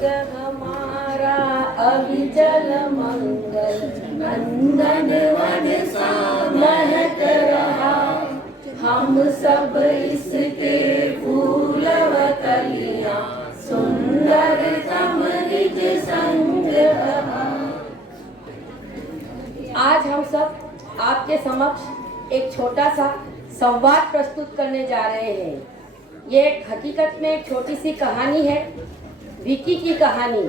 संग हमारा अविचल मंगल नंदन वन सा महक रहा। हम सब इसके फूल व कलियां सुंदर तम निज संग रहा। आज हम सब आपके समक्ष एक छोटा सा संवाद प्रस्तुत करने जा रहे हैं। ये हकीकत में एक छोटी सी कहानी है, विकी की कहानी,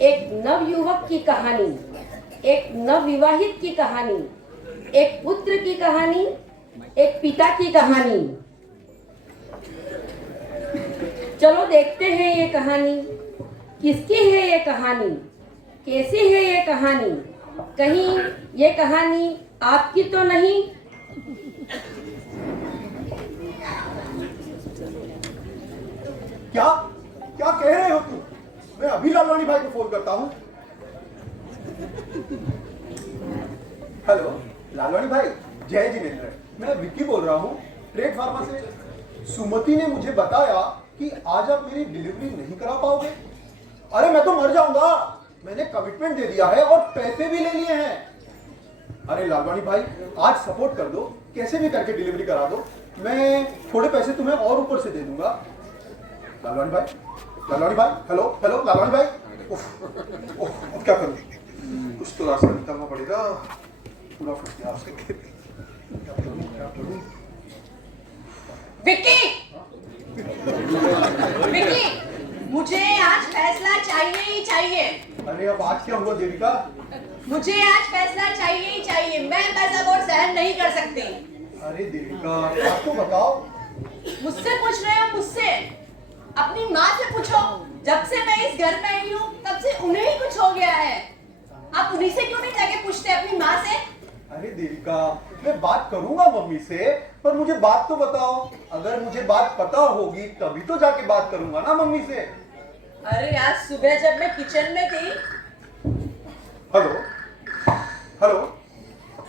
एक नवयुवक की कहानी, एक नवविवाहित की कहानी, एक पुत्र की कहानी, एक पिता की कहानी। चलो देखते हैं ये कहानी किसकी है। ये कहानी कैसी है? ये कहानी कहीं ये कहानी आपकी तो नहीं? क्या क्या कह रहे हो तुम? मैं अभी लालवानी भाई को फोन करता हूँ। हेलो लालवानी भाई, जय जिनेंद्र। मैं विक्की बोल रहा हूँ, ट्रेड फार्मा से। सुमति ने मुझे बताया कि आज आप मेरी डिलीवरी नहीं करा पाओगे। अरे मैं तो मर जाऊंगा। मैंने कमिटमेंट दे दिया है और पैसे भी ले लिए हैं। अरे लालवानी भाई, आज सपोर्ट कर दो, कैसे भी करके डिलीवरी करा दो। मैं थोड़े पैसे तुम्हें और ऊपर से दे दूंगा। लालवानी भाई, लालवानी भाई, हेलो हेलो लालवानी भाई। अब क्या करूं? कुछ तो रास्ता निकालना पड़ेगा। पूरा फंस गया आपसे। क्या करूं? विक्की, विक्की, मुझे आज फैसला चाहिए ही चाहिए। अरे अब आज क्या हुआ देविका? मुझे आज फैसला चाहिए ही चाहिए। मैं पैसा बोर्ड सहन नहीं कर सकती। अरे देविका, आपको बताओ। मुझसे पूछ रहे हो? मुझसे? अपनी माँ से पूछो। जब से मैं इस घर में आई हूँ तब से उन्हें ही कुछ हो गया है। आप उन्हीं से क्यों नहीं जाके पूछते अपनी माँ से? अरे देविका, मैं बात करूंगा मम्मी से, पर मुझे बात तो बताओ। अगर मुझे बात पता होगी तभी तो जाके बात करूंगा ना मम्मी से। अरे आज सुबह जब मैं किचन में थी। हेलो हेलो,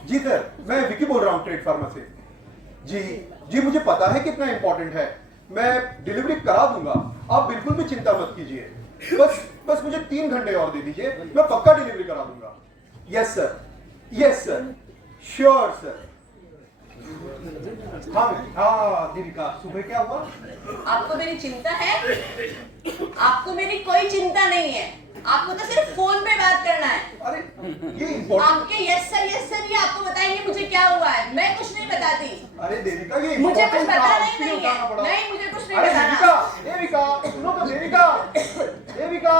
जी सर, मैं विकी बोल रहा हूँ ट्रेड फार्मा से। जी जी, मुझे पता है कितना इंपॉर्टेंट है। मैं डिलीवरी करा दूंगा, आप बिल्कुल भी चिंता मत कीजिए। बस मुझे 3 घंटे और दे दीजिए, मैं पक्का डिलीवरी करा दूंगा। Yes sir, yes sir, sure sir. हाँ देविका, सुबह क्या हुआ? आपको मेरी चिंता है? आपको मेरी कोई चिंता नहीं है। आपको तो सिर्फ फोन पे बात करना है। अरे ये इम्पोर्टेंट। आपके यस सर ये आपको बताएंगे मुझे क्या हुआ है। मैं कुछ नहीं बताती। अरे देविका, ये मुझे कुछ important पता काम नहीं इसलिए है। उठाना पड़ा। नहीं, मुझे कुछ नहीं अरे बताना। देविका, देविका सुनो तो देविका, देविका।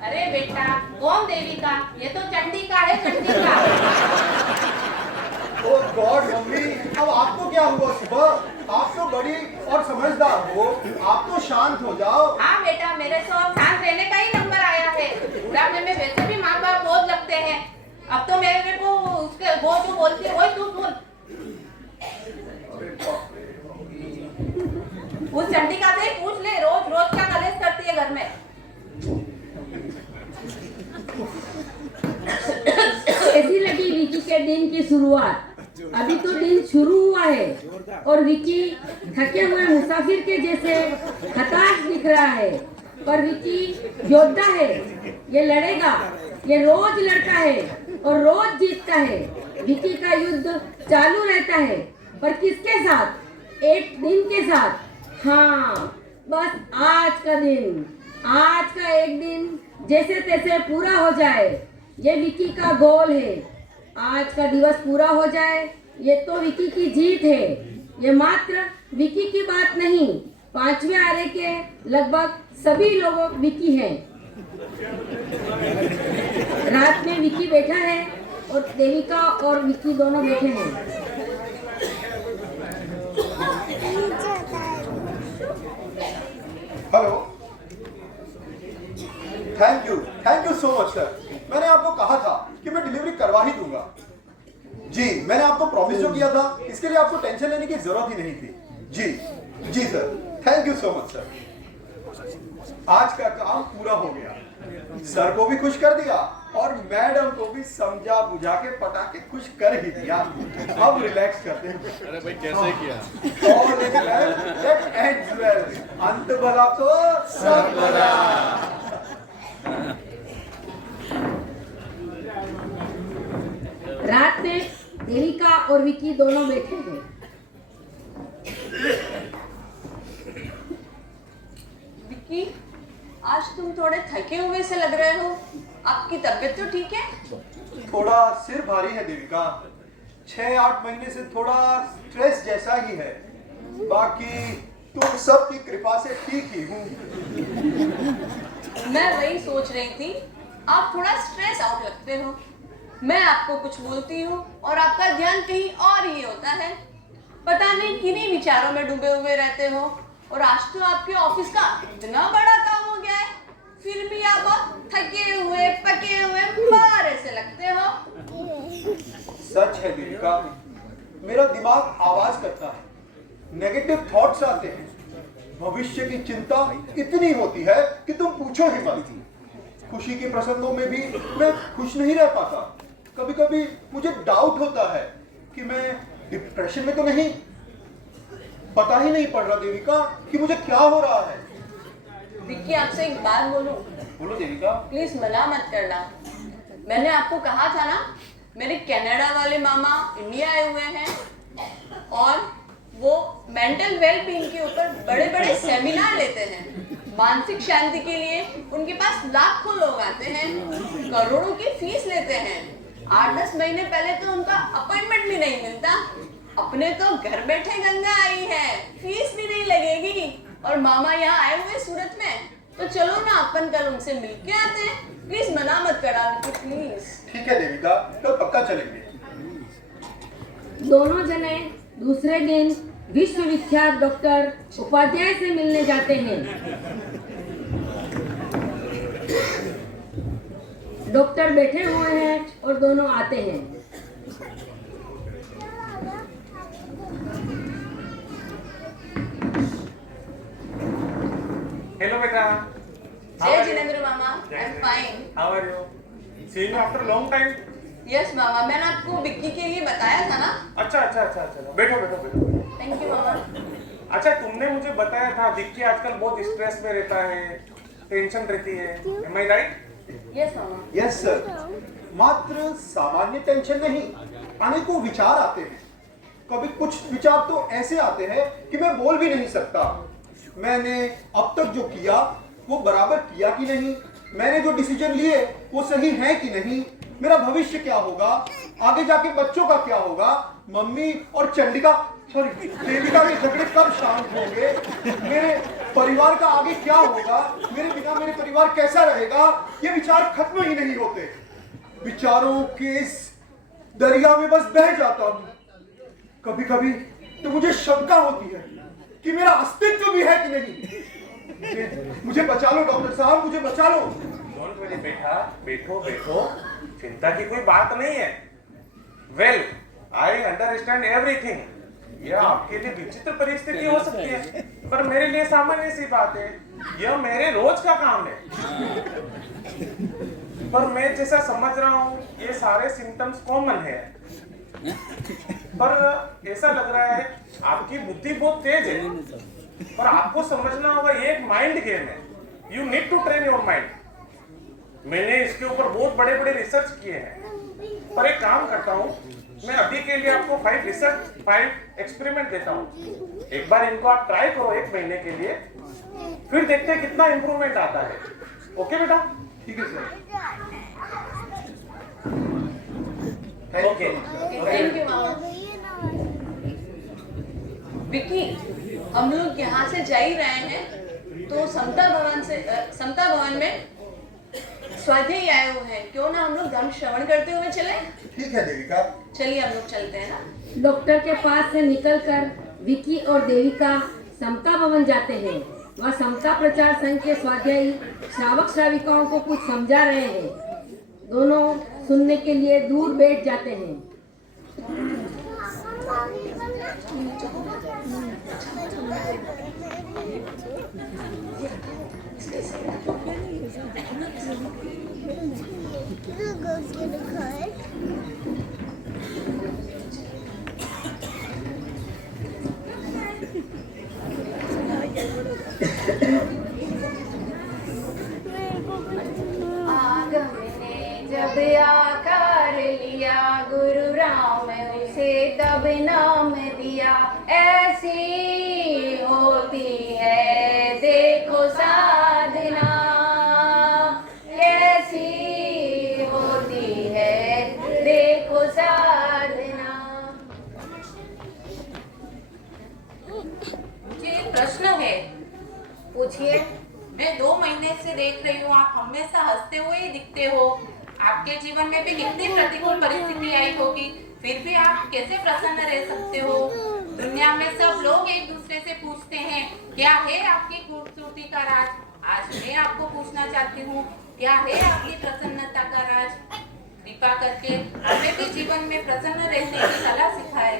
अरे बेटा, कौन देविका? ये तो चंडिका है, चंडिका। ओह गॉड मम्मी, अब आपको क्या हुआ सुबह? आप तो बड़ी और समझदार हो, आप तो शांत हो जाओ। हाँ बेटा, मेरे तो अब शांत रहने का ही नंबर आया है। बुढ़ापे में वैसे भी माँ बाप बोझ लगते हैं। अब तो मेरे को उसके वो जो बोलती है वही तू सुन। उस चंडिका से ही पूछ ले, रोज रोज क्या कलेश करती है घर में। कैसी लगी विकी के दिन की शुरुआत? अभी तो दिन शुरू हुआ है और विकी थके हुए मुसाफिर के जैसे हताश दिख रहा है। पर विकी योद्धा है, ये लड़ेगा, ये रोज लड़ता है और रोज जीतता है। विकी का युद्ध चालू रहता है, पर किसके साथ? एक दिन के साथ। हाँ, बस आज का दिन, आज का एक दिन जैसे तैसे पूरा हो जाए, ये विकी का गोल है। आज का दिवस पूरा हो जाए, ये तो विकी की जीत है। ये मात्र विकी की बात नहीं, 5वें आरे के लगभग सभी लोगों विकी हैं। रात में विकी बैठा है और देविका और विकी दोनों बैठे हैं। Hello, thank you so much sir. मैंने आपको कहा था कि मैं डिलीवरी करवा ही दूंगा। जी, मैंने आपको प्रॉमिस जो किया था, इसके लिए आपको टेंशन लेने की जरूरत ही नहीं थी। जी sir, thank you so much sir. आज का काम पूरा हो गया, सर को भी खुश कर दिया और मैडम को भी समझा बुझा के पटा के खुश कर ही दिया। अब रिलैक्स करते हैं। अरे भाई कैसे किया? All is well that ends well. अंत भला तो सब भला। रात में देविका और विकी दोनों बैठे हैं। विक्की, आज तुम थोड़े थके हुए से लग रहे हो। आपकी तबीयत तो ठीक है? थोड़ा सिर भारी है देविका, 6-8 महीने से थोड़ा स्ट्रेस जैसा ही है। बाकी तुम सबकी कृपा से ठीक ही हूँ। मैं वही सोच रही थी, आप थोड़ा स्ट्रेस आउट लगते हो। मैं आपको कुछ बोलती हूँ और आपका ध्यान कहीं और ही होता है। पता नहीं किन्हीं विचारों में डूबे हुए रहते हो। और आज तो आपके ऑफिस का इतना बड़ा काम हो गया है, फिर भी आप थके हुए पके हुए मारे से लगते हो। सच है देविका, मेरा दिमाग आवाज करता है, नेगेटिव थॉट्स आते हैं, भविष्य की चिंता इतनी होती है कि तुम पूछो ही मत। खुशी के प्रसंगों में भी मैं खुश नहीं रह पाता। कभी कभी मुझे डाउट होता है कि मैं डिप्रेशन में तो नहीं। पता ही नहीं पड़ रहा देविका कि मुझे क्या हो रहा है। विक्की, आपसे एक बात बोलूं? बोलो देविका। प्लीज मना मत करना। मैंने आपको कहा था ना, मेरे कनाडा वाले मामा इंडिया आए हुए हैं और वो मेंटल वेलबींग के ऊपर बड़े बड़े सेमिनार लेते हैं। मानसिक शांति के लिए उनके पास लाखों लोग आते हैं, करोड़ों की फीस लेते हैं। 8-10 महीने पहले तो उनका अपॉइंटमेंट भी नहीं मिलता। अपने तो घर बैठे गंगा आई है, फीस भी नहीं लगेगी। और मामा यहाँ आए हुए सूरत में, तो चलो ना अपन कल उनसे मिलके आते हैं। प्लीज मना मत करा प्लीज। ठीक है देविका, तो पक्का चलेंगे। दोनों जने दूसरे दिन विश्वविख्यात डॉक्टर उपाध्याय से मिलने जाते हैं। डॉक्टर बैठे हुए हैं और दोनों आते हैं। Hello, beta. How Jai are you? Jinendra मामा, I am fine. How are you? Seeing you after long time. Yes मामा, मैंने आपको विक्की के लिए बताया था ना। अच्छा अच्छा अच्छा अच्छा बैठो बैठो बैठो। थैंक यू मामा। अच्छा, तुमने मुझे बताया था विक्की आजकल बहुत स्ट्रेस में रहता है, टेंशन रहती है। Am I right? Yes mama. Yes sir, मात्र सामान्य टेंशन नहीं, अनेकों विचार आते हैं। कभी कुछ विचार तो ऐसे आते हैं कि मैं बोल भी नहीं सकता। मैंने अब तक जो किया वो बराबर किया कि नहीं, मैंने जो डिसीजन लिए वो सही है कि नहीं, मेरा भविष्य क्या होगा, आगे जाके बच्चों का क्या होगा, मम्मी और देविका के झगड़े कब शांत होंगे, मेरे परिवार का आगे क्या होगा, मेरे बिना मेरे परिवार कैसा रहेगा, ये विचार खत्म ही नहीं होते। विचारों के इस दरिया में बस बह जाता हूँ। कभी कभी तो मुझे शंका होती है कि मेरा अस्तित्व भी है कि नहीं। मुझे बचा लो डॉक्टर साहब, मुझे बचा लो। Don't worry बेटा, बैठो बैठो, चिंता की कोई बात नहीं है। Well, I understand everything. यह आपके लिए विचित्र परिस्थिति हो सकती है, पर मेरे लिए सामान्य सी बात है। यह मेरे रोज का काम है। पर मैं जैसा समझ रहा हूँ, ये सारे सिम्टम्स कॉमन है। पर ऐसा लग रहा है आपकी बुद्धि बहुत तेज है, पर आपको समझना होगा ये एक माइंड गेम है। You need to train your mind. मैंने इसके ऊपर बहुत बड़े बड़े रिसर्च किए हैं, पर एक काम करता हूँ, मैं अभी के लिए आपको 5 एक्सपेरिमेंट देता हूँ। एक बार इनको आप ट्राई करो 1 महीने के लिए, फिर देखते हैं कितना इंप्रूवमेंट आता है। ओके बेटा? ठीक है सर। ओके। थैंक यू मामा। विक्की, हम लोग यहाँ से जा ही रहे हैं, तो समता भवन में स्वाध्याय आए हुए हैं। क्यों ना हम लोग धर्म श्रवण करते हुए चले? ठीक है देविका। चलिए हम लोग चलते हैं ना। डॉक्टर के पास से निकलकर विकी और देविका समता भवन जाते हैं। वह समता प्रचार संघ के स्वाध्यायी श्रावक श्राविकाओं को कुछ समझा रहे हैं। दोनों सुनने के लिए दूर बैठ जाते हैं। आगम ने जब आकार लिया गुरु राम उसे तब नाम दिया। ऐसी होती है देखो साधना, कैसी होती है देखो साधना। मुझे एक प्रश्न है। पूछिए। मैं 2 महीने से देख रही हूँ, आप हमेशा हंसते हुए ही दिखते हो। आपके जीवन में भी कितनी प्रतिकूल परिस्थिति आई होगी, फिर भी आप कैसे प्रसन्न रह सकते हो? दुनिया में सब लोग एक दूसरे से पूछते हैं क्या है आपकी खूबसूरती का राज। आज मैं आपको पूछना चाहती हूँ क्या है आपकी प्रसन्नता का राज। कृपा करके हमें भी जीवन में प्रसन्न रहने की कला सिखाए।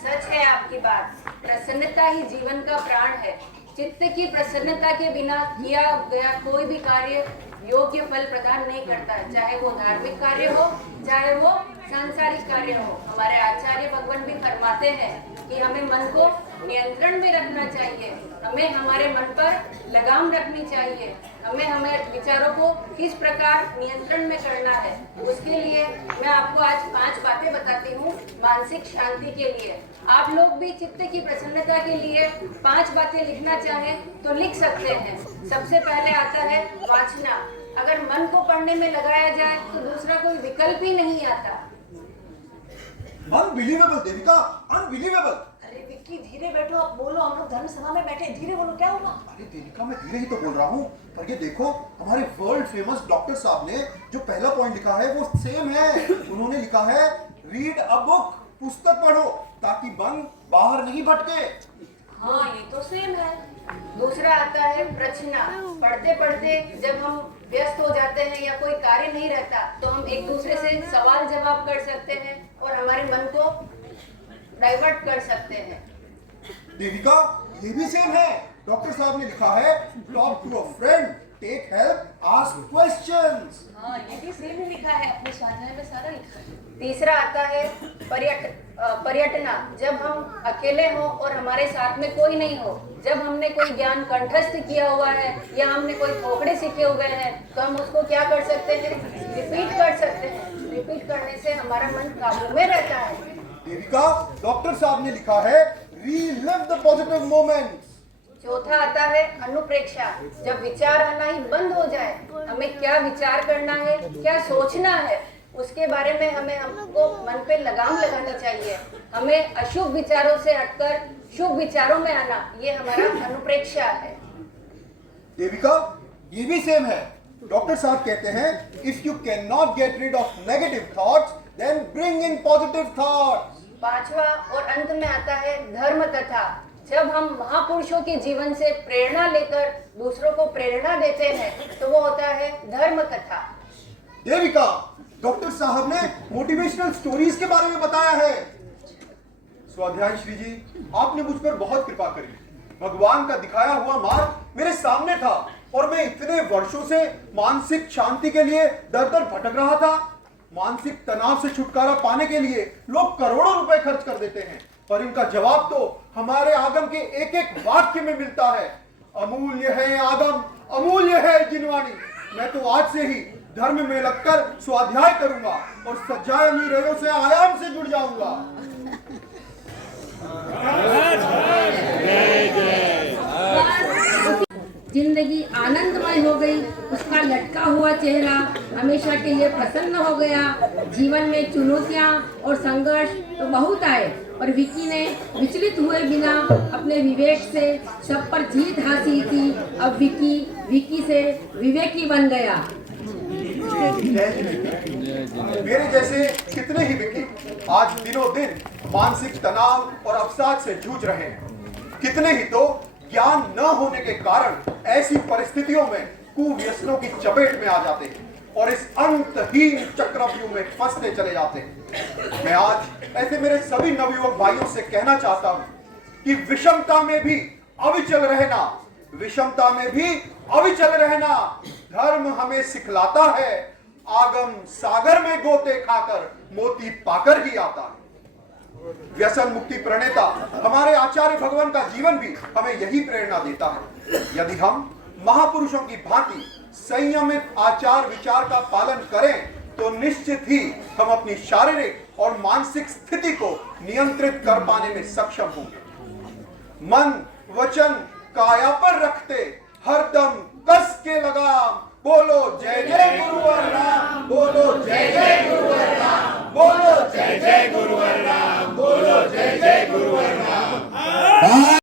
सच है आपकी बात, प्रसन्नता ही जीवन का प्राण है। चित्त की प्रसन्नता के बिना किया गया कोई भी कार्य योग्य फल प्रदान नहीं करता, चाहे वो धार्मिक कार्य हो चाहे वो सांसारिक कार्य हो। हमारे आचार्य भगवान भी फरमाते हैं कि हमें मन को नियंत्रण में रखना चाहिए, हमें हमारे मन पर लगाम रखनी चाहिए, हमें हमारे विचारों को किस प्रकार नियंत्रण में करना है। उसके लिए मैं आपको आज 5 बातें बताती हूँ मानसिक शांति के लिए। आप लोग भी चित्त की प्रसन्नता के लिए 5 बातें लिखना चाहें तो लिख सकते हैं। सबसे पहले आता है वाचना। अगर मन को पढ़ने में लगाया जाए तो दूसरा कोई विकल्प ही नहीं आता। Unbelievable Devika, unbelievable. अरे विक्की धीरे बैठो, आप बोलो, हम लोग धर्म सभा में बैठे, धीरे बोलो, क्या हुआ? अरे देविका, मैं धीरे ही तो बोल रहा हूँ, पर ये देखो हमारे वर्ल्ड फेमस डॉक्टर साहब ने जो पहला पॉइंट लिखा है वो सेम है। उन्होंने लिखा है रीड अ बुक, पुस्तक पढ़ो ताकि मन बाहर नहीं भटके। हाँ ये तो सेम है। दूसरा आता है प्रचना। पढ़ते पढ़ते जब हम व्यस्त हो जाते हैं या कोई कार्य नहीं रहता तो हम एक दूसरे से सवाल जवाब कर सकते हैं और हमारे मन को डाइवर्ट कर सकते हैं। देविका, ये भी सेम है। डॉक्टर साहब ने लिखा है talk to a friend, take help, ask questions. हाँ ये भी सेम ही लिखा है, अपने स्वाध्याय में सारा लिखा है। तीसरा आता है पर्यटना। जब हम अकेले हों और हमारे साथ में कोई नहीं हो, जब हमने कोई ज्ञान कंठस्थ किया हुआ है या हमने कोई थोपड़े सीखे हुए हैं तो हम उसको क्या कर सकते हैं, रिपीट कर सकते हैं। रिपीट करने से हमारा मन काबू में रहता है। देविका, डॉक्टर साहब ने लिखा है रीलिव द पॉजिटिव मोमेंट्स। चौथा आता है अनुप्रेक्षा। जब विचार आना ही बंद हो जाए, हमें क्या विचार करना है, क्या सोचना है, उसके बारे में हमको मन पे लगाम लगानी चाहिए। हमें अशुभ विचारों से हटकर शुभ विचारों में आना, ये हमारा अनुप्रेक्षा है। देविका, ये भी सेम है। डॉक्टर साहब कहते हैं if you can not get rid of negative thoughts then bring in positive thoughts. पांचवा और अंत में आता है धर्म कथा। जब हम महापुरुषों के जीवन से प्रेरणा लेकर दूसरों को प्रेरणा देते हैं तो वो होता है धर्म कथा। देविका, डॉक्टर साहब ने मोटिवेशनल स्टोरीज के बारे में बताया है। स्वाध्याय श्री जी, आपने मुझ पर बहुत कृपा करी। भगवान का दिखाया हुआ मार्ग मेरे सामने था और मैं इतने वर्षों से मानसिक शांति के लिए दर दर भटक रहा था। मानसिक तनाव से छुटकारा पाने के लिए लोग करोड़ों रुपए खर्च कर देते हैं, पर इनका जवाब तो हमारे आगम के एक एक वाक्य में मिलता है। अमूल्य है आगम, अमूल्य है जिनवाणी। मैं तो आज से ही धर्म में लगकर स्वाध्याय करूंगा और सज्जाए नीरयों से आयाम से जुड़ जाऊंगा। जिंदगी आनंदमय हो गई, उसका लटका हुआ चेहरा हमेशा के लिए प्रसन्न हो गया। जीवन में चुनौतियां और संघर्ष तो बहुत आए और विकी ने विचलित हुए बिना अपने विवेक से सब पर जीत हासिल की। अब विकी से विवेकी बन गया। मेरे जैसे कितने ही विकी आज दिनों दिन मानसिक तनाव और अवसाद से जूझ रहे हैं। कितने ही तो ज्ञान न होने के कारण ऐसी परिस्थितियों में कुव्यसनों की चपेट में आ जाते हैं और इस अंतहीन चक्रव्यूह में फंसते चले जाते हैं। मैं आज ऐसे मेरे सभी नवयुवक भाइयों से कहना चाहता हूं कि विषमता में भी अविचल रहना, विषमता में भी अविचल रहना धर्म हमें सिखलाता है। आगम सागर में गोते खाकर मोती पाकर ही आता है। व्यसन मुक्ति प्रणेता हमारे आचार्य भगवान का जीवन भी हमें यही प्रेरणा देता है। यदि हम महापुरुषों की भांति संयमित आचार विचार का पालन करें तो निश्चित ही हम अपनी शारीरिक और मानसिक स्थिति को नियंत्रित कर पाने में सक्षम होंगे। मन वचन काया पर रखते हरदम कस के लगाम, बोलो जय जय गुरुवर नाम, बोलो जय